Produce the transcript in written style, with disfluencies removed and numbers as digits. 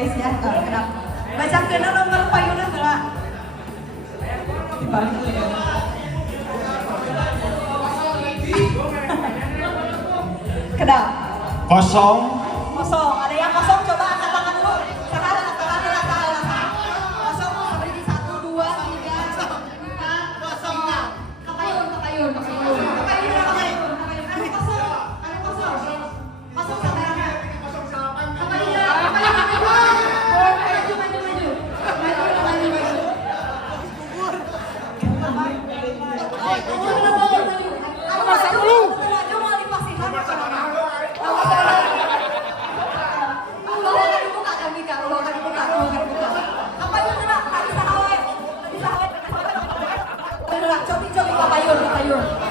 guys ya. Kenapa? Bacakeun nomor payuna heula. Dibalik ya. Kedap. Kosong. Kosong. Ada yang kosong coba angkat tangan dulu. Sekarang kosong seperti 1, 2, 3, 4, kosong. Kepayun. Ada kosong. Kosong sekarang. Coba kapayun.